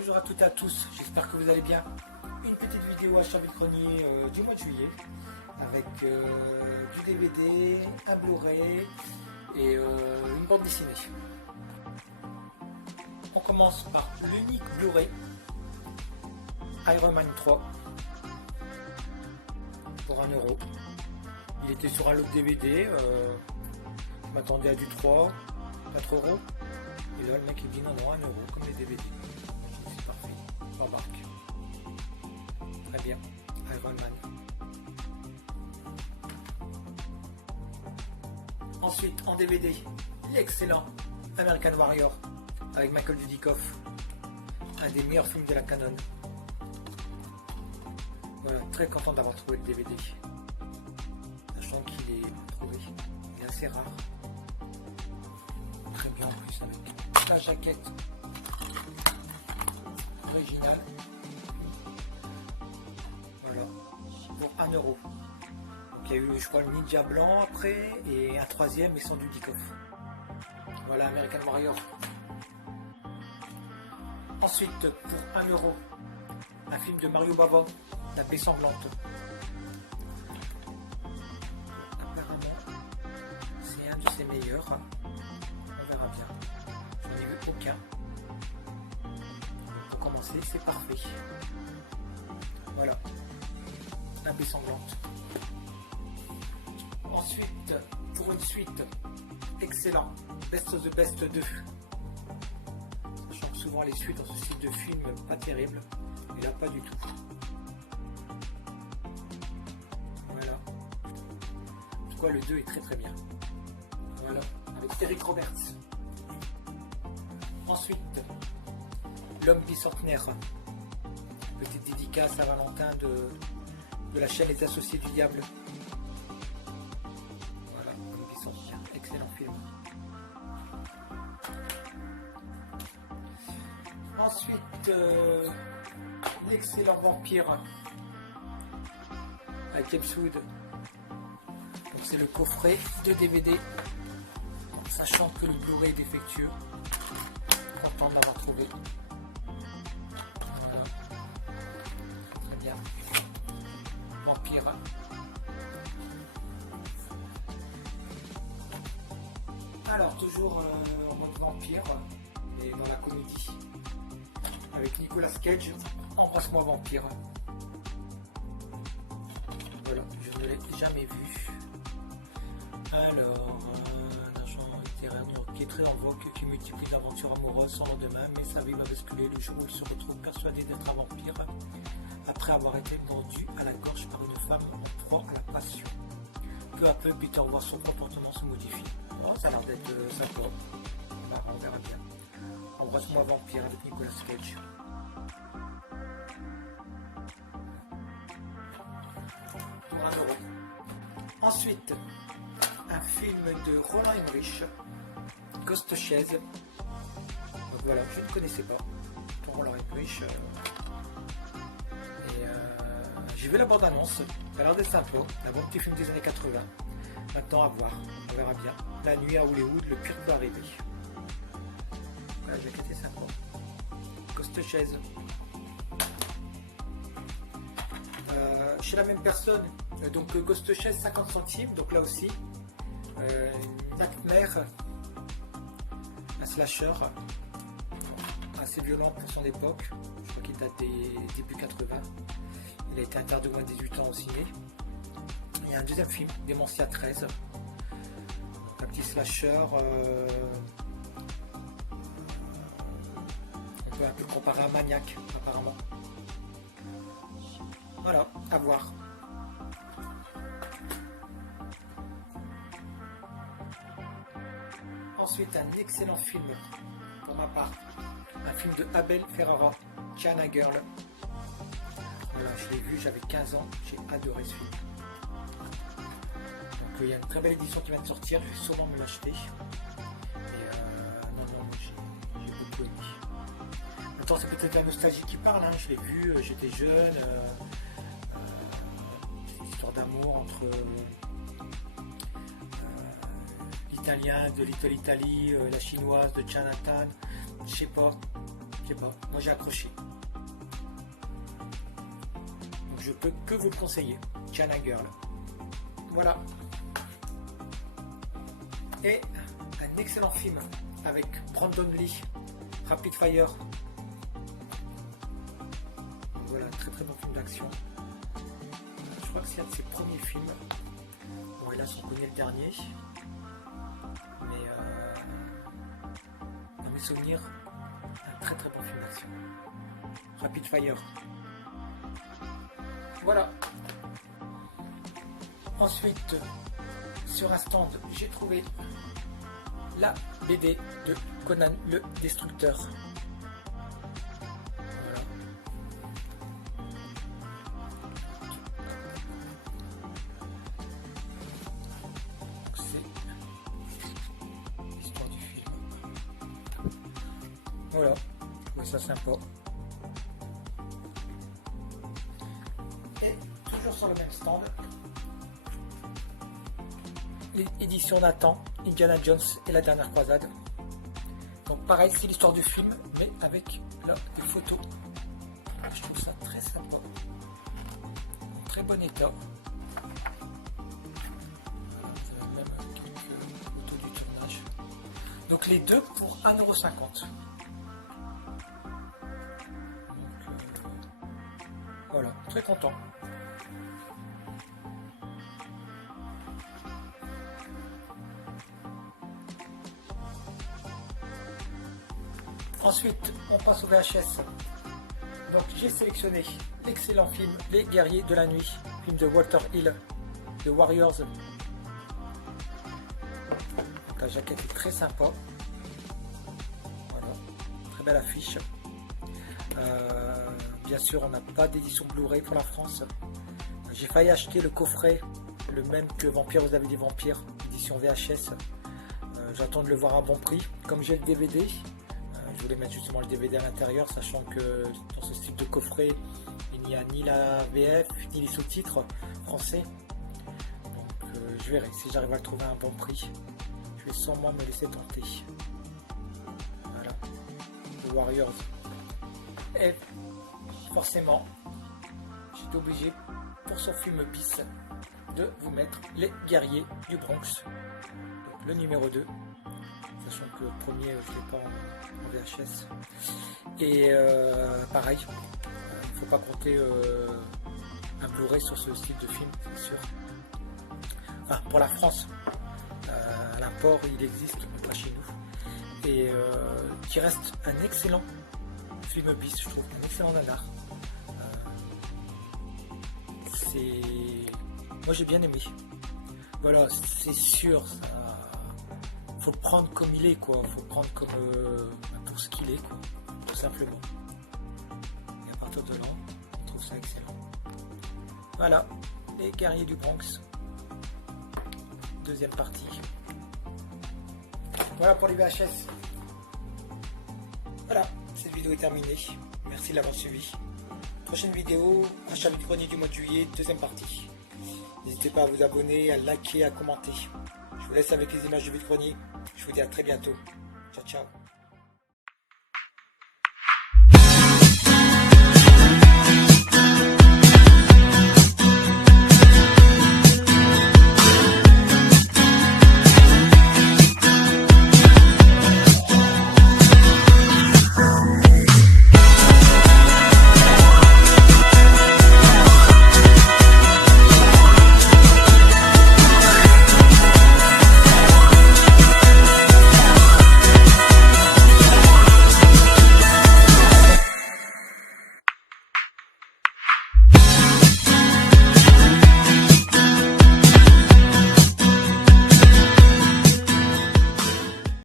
Bonjour à toutes et à tous, j'espère que vous allez bien. Une petite vidéo achat vide-grenier du mois de juillet avec du DVD, un Blu-ray et une bande dessinée. On commence par l'unique Blu-ray Iron Man 3 pour 1 euro. Il était sur un lot de DVD, je m'attendais à du 3, 4 euros. Et là le mec il dit non, 1 euro comme les DVD. C'est parfait, j'embarque. Très bien, Iron Man. Ensuite en DVD, l'excellent American Warrior avec Michael Dudikoff, un des meilleurs films de la Canon. Voilà, très content d'avoir trouvé le DVD. Sachant qu'il est trouvé, il est assez rare. Très bien en plus avec la jaquette originale. Voilà, pour 1 euro. Donc il y a eu, je crois, le Ninja blanc après et un troisième et sans Dudikoff. Voilà, American Warrior. Ensuite, pour 1 euro, un film de Mario Bava, La paix sanglante. Apparemment, c'est un de ses meilleurs. On verra bien. Je n'ai vu aucun. Pour commencer, c'est parfait. Voilà, La paix sanglante. Ensuite, pour une suite, excellent, Best of the Best 2. Sachant que souvent les suites dans ce style de film, pas terrible. Et là, pas du tout. Voilà. En tout cas, le 2 est très très bien. Voilà, avec Eric Roberts. Ensuite, L'homme bicentenaire. Petite dédicace à Valentin de la chaîne Les Associés du Diable. Voilà, L'homme bicentenaire. Excellent film. Ensuite, l'excellent Vampire avec James Wood. Donc c'est le coffret de DVD. Sachant que le Blu-ray est défectueux. Content d'avoir trouvé. Voilà. Très bien. Vampire. Alors toujours en mode vampire et dans la comédie. Avec Nicolas Cage, Embrasse-moi vampire. Voilà, je ne l'ai jamais vu. Alors, un agent littéraire qui est très en vogue, qui multiplie d'aventures amoureuses sans lendemain, mais sa vie va basculer le jour où il se retrouve persuadé d'être un vampire, après avoir été mordu à la gorge par une femme en proie à la passion. Peu à peu, Peter voit son comportement se modifier. Oh, ça a l'air d'être sympa. Bah, on verra bien. Embrasse-moi vampire avec Nicolas Cage. Pour 1 euro. Ensuite, un film de Roland Emmerich, Ghost Chase. Donc voilà, je ne connaissais pas pour Roland Emmerich. J'ai vu la bande-annonce, ça a l'air d'être sympa, un bon petit film des années 80. Maintenant à voir, on verra bien. La nuit à Hollywood, le pire peut arriver. La jaquette est sympa. Ghost Chase. Chez la même personne, donc Ghost Chase 50 centimes, donc là aussi, Nightmare, un slasher assez violent pour son époque. Je crois qu'il date des débuts 80. Il a été interdit de moins de 18 ans au ciné. Il y a un deuxième film, Dementia 13. Un petit slasher. On peut un peu comparer à Maniac, apparemment. Voilà, à voir. Ensuite, un excellent film, pour ma part. Un film de Abel Ferrara, China Girl. Voilà, je l'ai vu, j'avais 15 ans, j'ai adoré ce film. Donc il y a une très belle édition qui vient de sortir, je vais sûrement me l'acheter. Et non, j'ai beaucoup aimé. Maintenant c'est peut-être la nostalgie qui parle, hein. Je l'ai vu, j'étais jeune. C'est une histoire d'amour entre l'italien de Little Italy, la chinoise de Chinatown, je sais pas. sais pas, moi j'ai accroché. Donc je peux que vous le conseiller. China Girl. Voilà. Et un excellent film avec Brandon Lee, Rapid Fire. Donc voilà, un très très bon film d'action. Je crois que c'est un de ses premiers films. Bon, hélas, on connaît le dernier. Mais dans mes souvenirs, un très très bon film d'action. Rapid Fire. Voilà. Ensuite, sur un stand, j'ai trouvé la BD de Conan le Destructeur. Voilà. C'est l'histoire du film. Voilà, je trouve ça sympa. Et toujours sur le même stand, l'édition Nathan, Indiana Jones et la dernière croisade. Donc pareil, c'est l'histoire du film, mais avec là des photos. Je trouve ça très sympa. En très bon état. Vous avez même quelques photos du tournage. Donc les deux pour 1,50 €. Voilà, très content. Ensuite, on passe au VHS. Donc j'ai sélectionné l'excellent film Les Guerriers de la Nuit, film de Walter Hill, The Warriors. Donc, la jaquette est très sympa. Voilà, très belle affiche. Bien sûr, on n'a pas d'édition Blu-ray pour la France. J'ai failli acheter le coffret, le même que Vampire aux Avis des Vampires, édition VHS. J'attends de le voir à bon prix. Comme j'ai le DVD, je voulais mettre justement le DVD à l'intérieur, sachant que dans ce type de coffret, il n'y a ni la VF, ni les sous-titres français. Donc je verrai si j'arrive à le trouver à un bon prix. Je vais sûrement me laisser tenter. Voilà, The Warriors. Et forcément, j'étais obligé, pour ce film bis, de vous mettre Les Guerriers du Bronx. Donc le numéro 2. Sachant que le premier, je ne l'ai pas en VHS. Et pareil, il ne faut pas compter un Blu-ray sur ce style de film, c'est sûr. Enfin, pour la France, à l'import, il existe, mais pas chez nous. Et qui reste un excellent film bis, je trouve, un excellent nanar. Moi, j'ai bien aimé. Voilà, c'est sûr, ça. Faut le prendre comme il est, quoi. Faut le prendre comme pour ce qu'il est, quoi. Tout simplement. Et à partir de là, on trouve ça excellent. Voilà, Les Guerriers du Bronx. Deuxième partie. Voilà pour les VHS. Voilà, cette vidéo est terminée. Merci de l'avoir suivi. Prochaine vidéo, achat vide-grenier du mois de juillet, deuxième partie. N'hésitez pas à vous abonner, à liker, à commenter. Je vous laisse avec les images du vide-grenier. Je vous dis à très bientôt. Ciao, ciao.